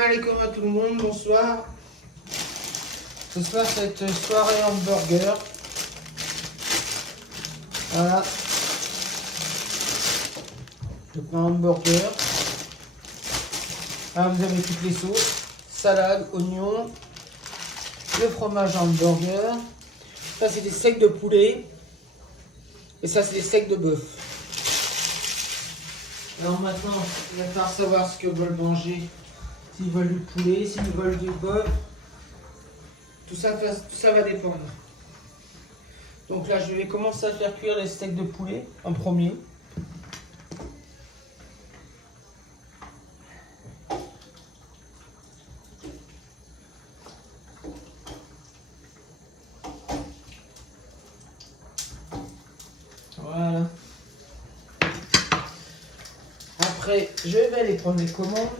Salam alaikum à tout le monde, bonsoir. Ce soir, c'est une soirée hamburger. Voilà. Je prends un hamburger. Là, vous avez toutes les sauces. Salade, oignon, le fromage hamburger. Ça, c'est des steaks de poulet. Et ça, c'est des steaks de bœuf. Alors maintenant, il va falloir savoir ce que veulent manger. S'ils veulent du poulet, s'ils veulent du bœuf. Tout ça va dépendre. Donc là, je vais commencer à faire cuire les steaks de poulet en premier. Voilà. Après, je vais aller prendre les commandes.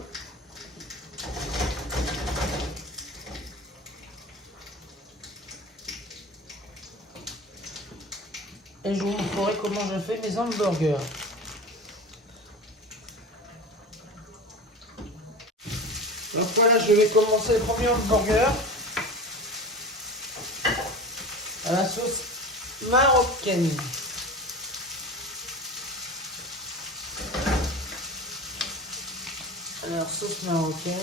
Et je vous montrerai comment je fais mes hamburgers. Donc voilà, je vais commencer le premier hamburger à la sauce marocaine. Alors, sauce marocaine.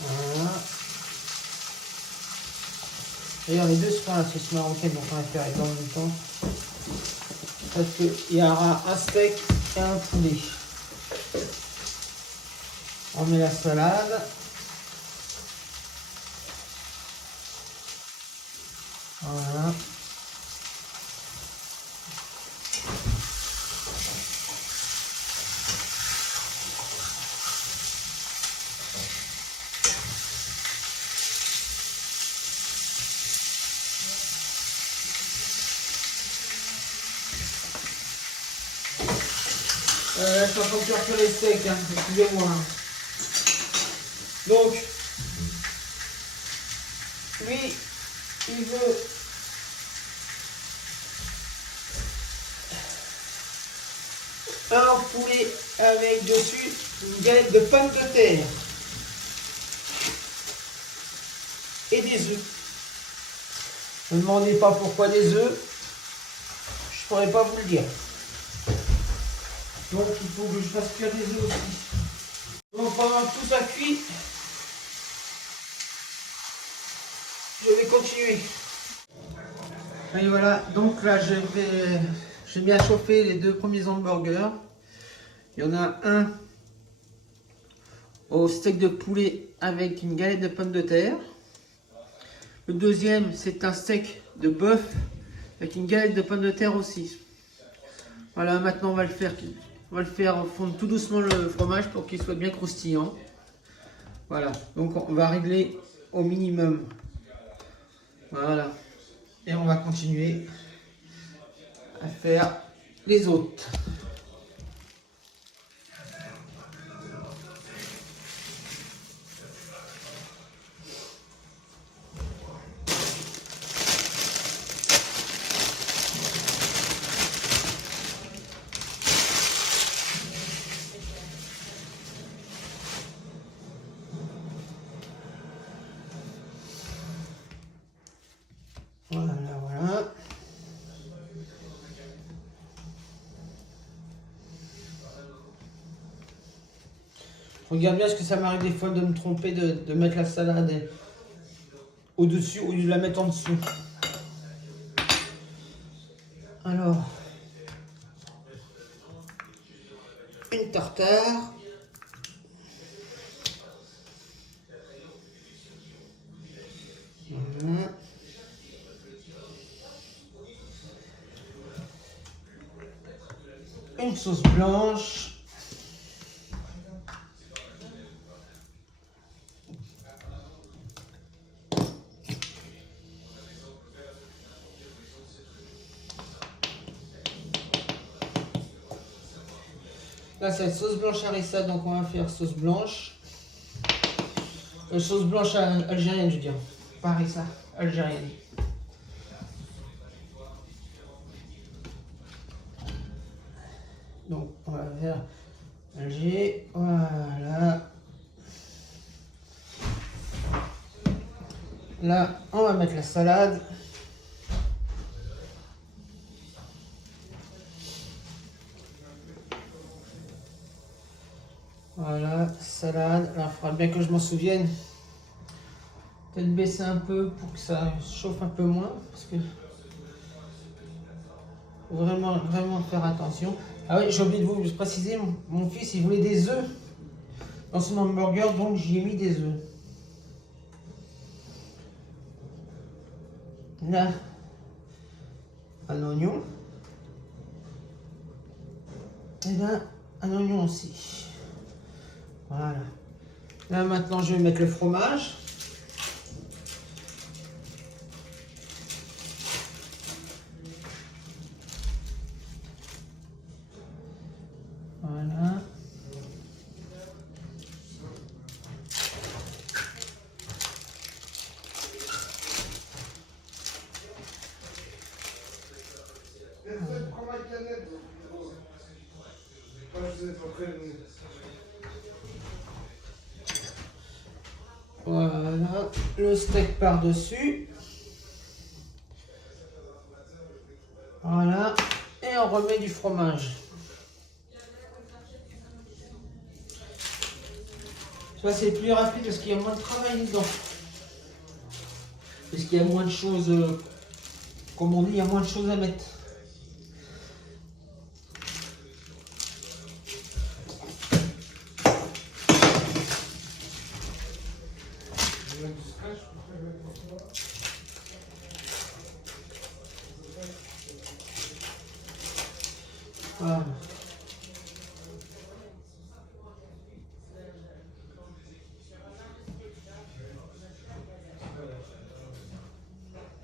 Voilà. D'ailleurs, les deux seront à la sauce marocaine, donc on va faire en même temps. Parce qu'il y aura un steak et un poulet. On met la salade. Voilà. Je suis en train de faire les steaks, hein, excusez-moi. Donc, lui, il veut un poulet avec dessus une galette de pommes de terre et des œufs. Ne me demandez pas pourquoi des œufs, je pourrais pas vous le dire. Donc il faut que je fasse cuire des œufs aussi. Donc pendant que tout ça cuit, je vais continuer. Et voilà, donc là j'ai bien chauffé les deux premiers hamburgers. Il y en a un au steak de poulet avec une galette de pommes de terre. Le deuxième, c'est un steak de bœuf avec une galette de pommes de terre aussi. Voilà, maintenant on va le faire fondre tout doucement le fromage pour qu'il soit bien croustillant. Voilà, donc on va régler au minimum. Voilà, et on va continuer à faire les autres. Voilà, voilà. Je regarde bien parce que ça m'arrive des fois de me tromper de mettre la salade au-dessus au lieu de la mettre en dessous. Alors, une tartare. Voilà. Une sauce blanche. Là, c'est sauce blanche harissa, donc on va faire sauce blanche. Sauce blanche algérienne, je veux dire. Pas harissa, algérienne. Donc, on va faire Alger, voilà. Là, on va mettre la salade. Voilà, salade. Alors, il faudra bien que je m'en souvienne. Peut-être baisser un peu pour que ça chauffe un peu moins. Parce que faut vraiment faire attention. Ah oui, j'ai oublié de vous préciser, mon fils il voulait des œufs dans son hamburger, donc j'y ai mis des œufs. Là, un oignon. Et là, un oignon aussi. Voilà. Là maintenant je vais mettre le fromage. Voilà. Voilà, le steak par-dessus. Voilà, et on remet du fromage. Ça c'est plus rapide parce qu'il y a moins de travail dedans. Parce qu'il y a moins de choses, comme on dit, il y a moins de choses à mettre. Voilà.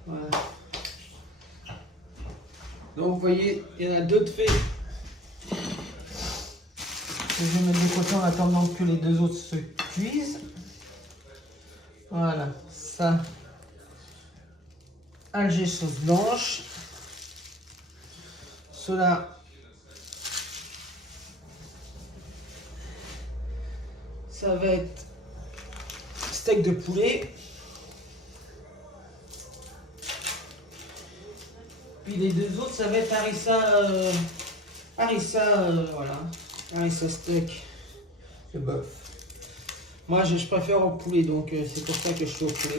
Voilà. Donc vous voyez, il y en a deux de faits. Je vais mettre de côté en attendant que les deux autres se cuisent. Voilà, ça, Alger sauce blanche. Cela, ça va être steak de poulet. Puis les deux autres, ça va être voilà, harissa steak de bœuf. Moi, je préfère au poulet, donc c'est pour ça que je suis au poulet.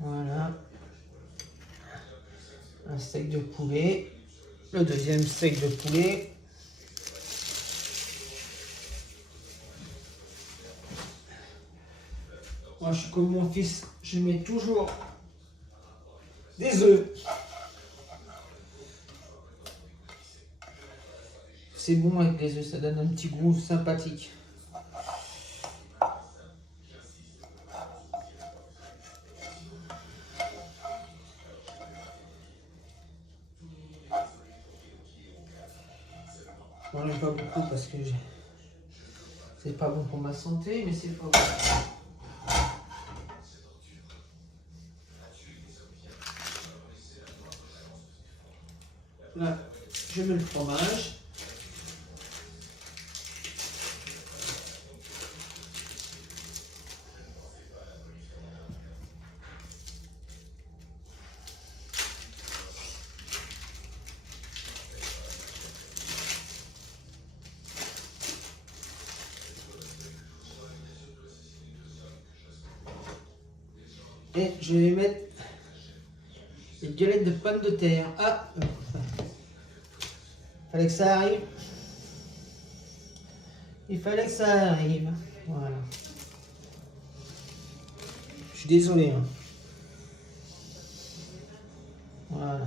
Voilà, un steak de poulet, le deuxième steak de poulet. Moi, je suis comme mon fils, je mets toujours des œufs. C'est bon avec les œufs, ça donne un petit goût sympathique. J'en ai pas beaucoup parce que c'est pas bon pour ma santé, mais c'est pas bon. Là, je mets le fromage. Et je vais mettre les galettes de pommes de terre. Ah, fallait que ça arrive. Il fallait que ça arrive. Voilà. Je suis désolé. Hein. Voilà.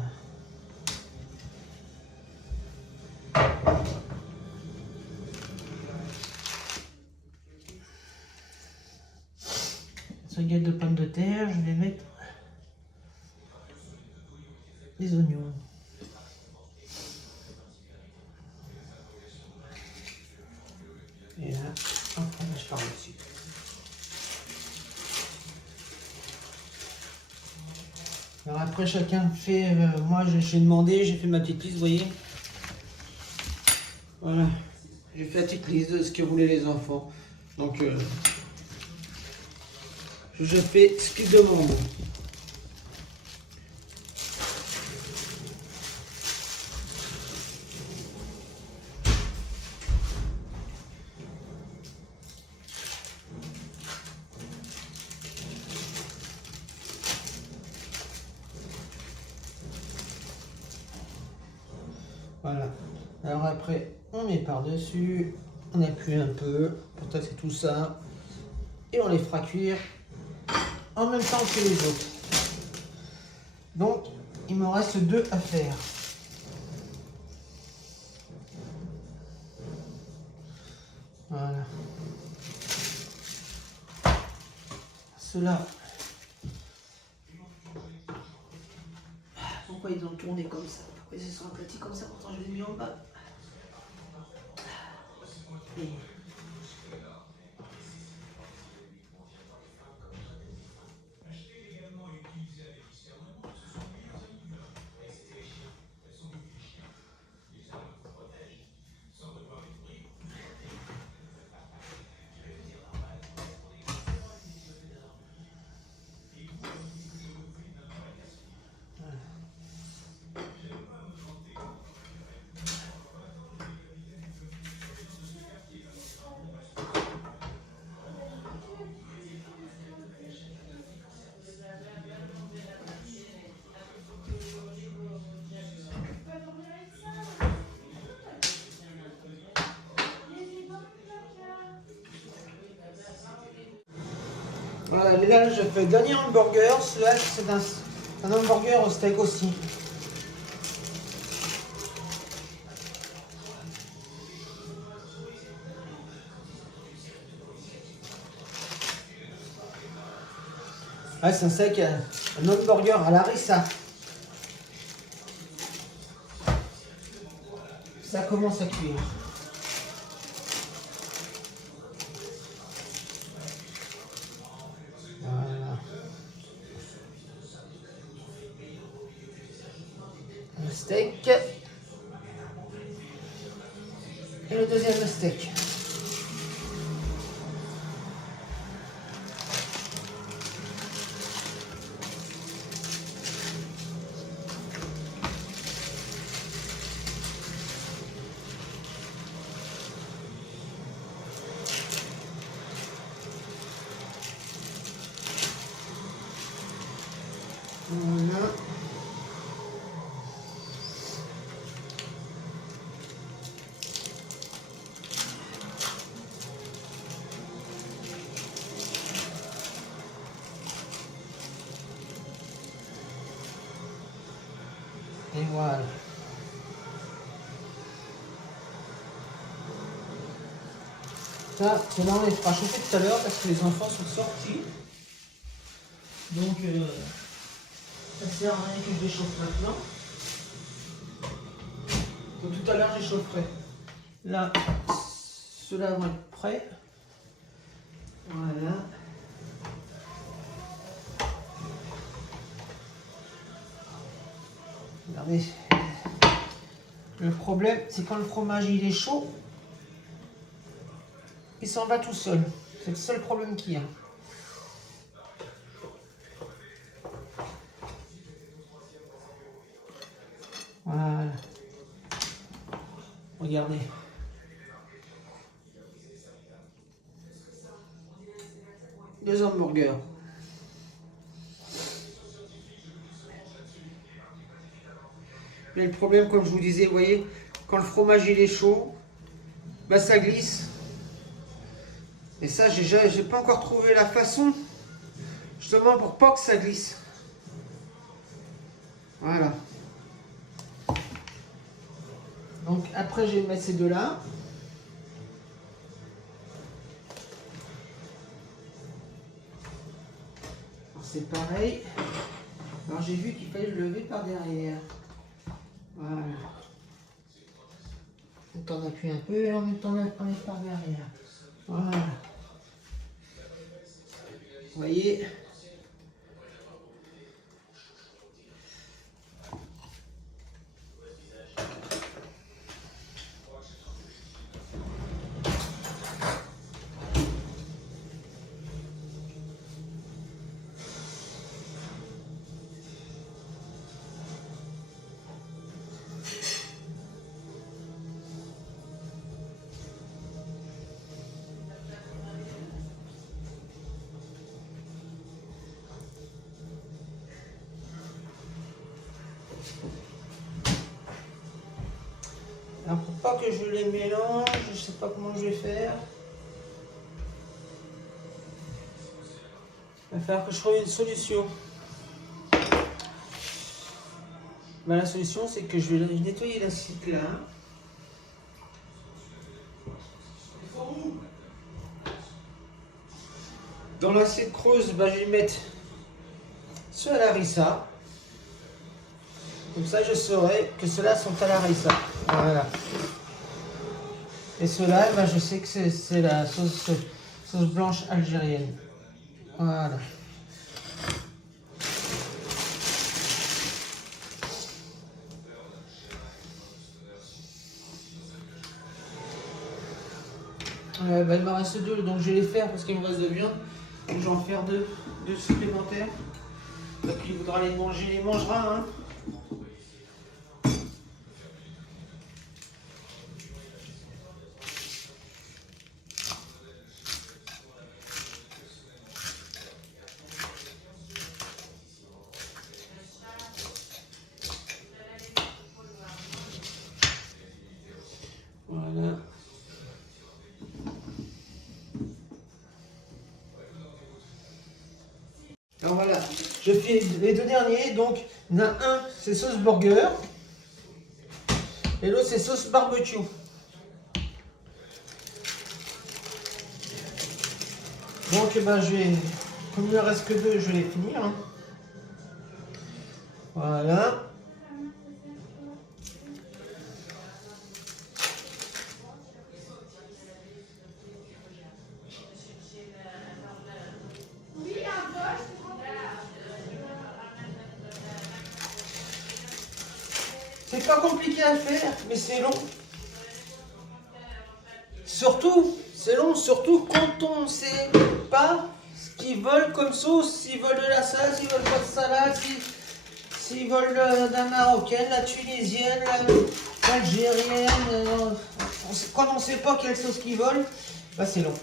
Sur les galettes de pommes de terre, je vais mettre les oignons. Et là, un fromage par-dessus. Alors après, chacun fait... moi, j'ai demandé, j'ai fait ma petite liste, vous voyez. Voilà. j'ai fait la petite liste de ce que voulaient les enfants. Donc, je fais ce qu'ils demandent. Voilà. Alors après, on met par-dessus, on appuie un peu pour tasser tout ça et on les fera cuire en même temps que les autres. Donc, il me reste 2 à faire. Voilà. Ceux-là. Pourquoi ils ont tourné comme ça? Pourquoi ils se sont aplatis comme ça? Pourtant, je les ai mis en bas. Et... Voilà, là je fais le dernier hamburger. Celui-là c'est un hamburger au steak aussi. Ouais, c'est un steak, un hamburger à l'harissa. Ça commence à cuire. Voilà. Le steak. Et le deuxième steak. Voilà. Et voilà. Ça, cela on les fera chauffer tout à l'heure parce que les enfants sont sortis. Donc, ça sert à rien que je les chauffe maintenant. Donc, tout à l'heure, j'échaufferai. Là, ceux-là vont être prêts. Voilà. Regardez. Le problème, c'est quand le fromage il est chaud, il s'en va tout seul. C'est le seul problème qu'il y a. Voilà. Regardez. Deux hamburgers. Mais le problème, comme je vous disais, vous voyez, quand le fromage il est chaud, bah ça glisse. Et ça, j'ai pas encore trouvé la façon, justement pour pas que ça glisse. Voilà. Donc après, je vais mettre ces deux-là. C'est pareil. Alors j'ai vu qu'il fallait le lever par derrière. Voilà. En même temps on appuie un peu et en même temps on est par derrière. Voilà. Vous voyez. pas que je les mélange, je sais pas comment je vais faire. Il va falloir que je trouve une solution. Ben, la solution, c'est que je vais nettoyer l'assiette là. Dans l'assiette creuse, ben, je vais mettre ceux à la harissa. Comme ça, je saurai que ceux-là sont à la harissa. Voilà. Et ceux-là, ben, je sais que c'est la sauce blanche algérienne. Voilà. Ben, il me reste 2, donc je vais les faire parce qu'il me reste de viande. Donc je vais en faire 2 supplémentaires. Donc il voudra les manger, il les mangera. Hein. Voilà. Alors voilà, je fais les 2 derniers, donc il y en a un, c'est sauce burger, et l'autre c'est sauce barbecue. Donc ben, je vais, comme il ne reste que 2, je vais les finir. Hein. Voilà. C'est pas compliqué à faire, mais c'est long. Surtout, c'est long, surtout quand on ne sait pas ce qu'ils veulent comme sauce. S'ils veulent de la salade, s'ils veulent pas de salade, s'ils veulent de la marocaine, la tunisienne, l'algérienne. Quand on ne sait pas quelle sauce qu'ils veulent, bah c'est long.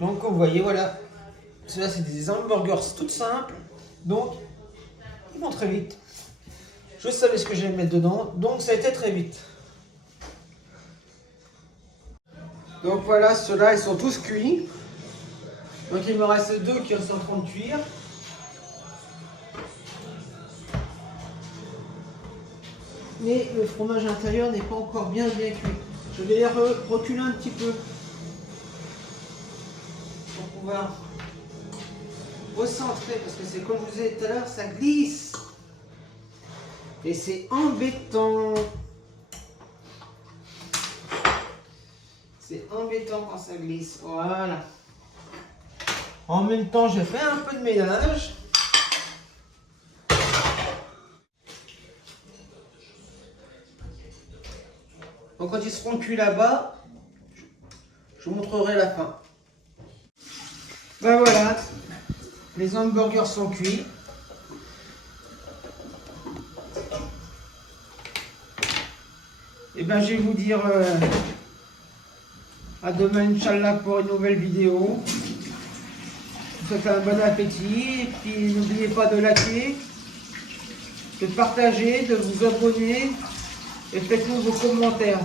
Donc vous voyez, voilà, ceux-là c'est des hamburgers toutes simples, donc ils vont très vite. Je savais ce que j'allais mettre dedans, donc ça a été très vite. Donc voilà, ceux-là ils sont tous cuits. Donc il me reste 2 qui sont en train de cuire. Mais le fromage intérieur n'est pas encore bien cuit. Je vais les reculer un petit peu. Pour pouvoir recentrer, parce que c'est comme je vous disais tout à l'heure, ça glisse. Et c'est embêtant. C'est embêtant quand ça glisse. Voilà. En même temps, je fais un peu de ménage. Donc quand ils seront cuits là-bas, je vous montrerai la fin. Ben voilà, les hamburgers sont cuits. Et ben je vais vous dire à demain Inch'Allah pour une nouvelle vidéo. Je vous souhaite un bon appétit. Et puis n'oubliez pas de liker, de partager, de vous abonner. Et faites-nous vos commentaires.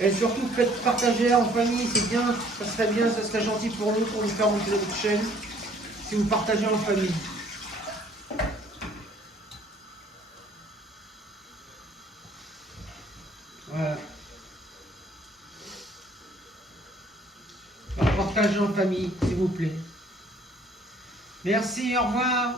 Et surtout, faites partager en famille, c'est bien, ça serait bien, ça serait gentil pour nous faire monter notre chaîne, si vous partagez en famille. Voilà. Partagez en famille, s'il vous plaît. Merci, au revoir.